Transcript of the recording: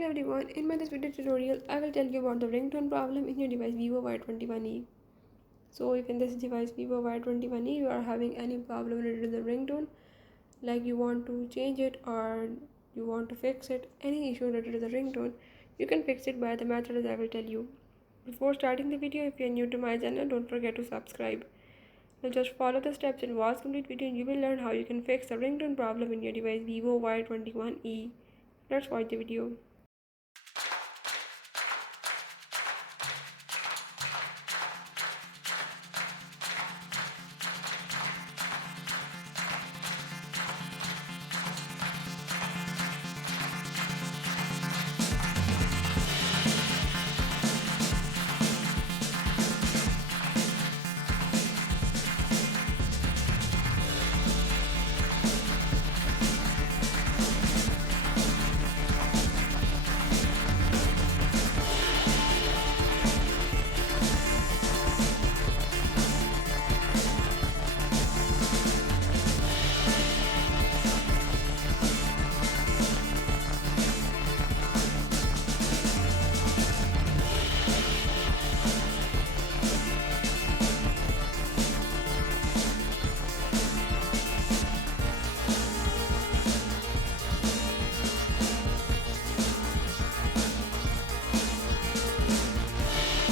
Hello everyone, in my this video tutorial I will tell you about the ringtone problem in your device Vivo Y21e. So if in this device Vivo Y21e you are having any problem related to the ringtone, like you want to change it or you want to fix it, any issue related to the ringtone, you can fix it by the methods I will tell you. Before starting the video, if you are new to my channel, don't forget to subscribe. Now just follow the steps and watch complete video and you will learn how you can fix the ringtone problem in your device Vivo Y21e. Let's watch the video.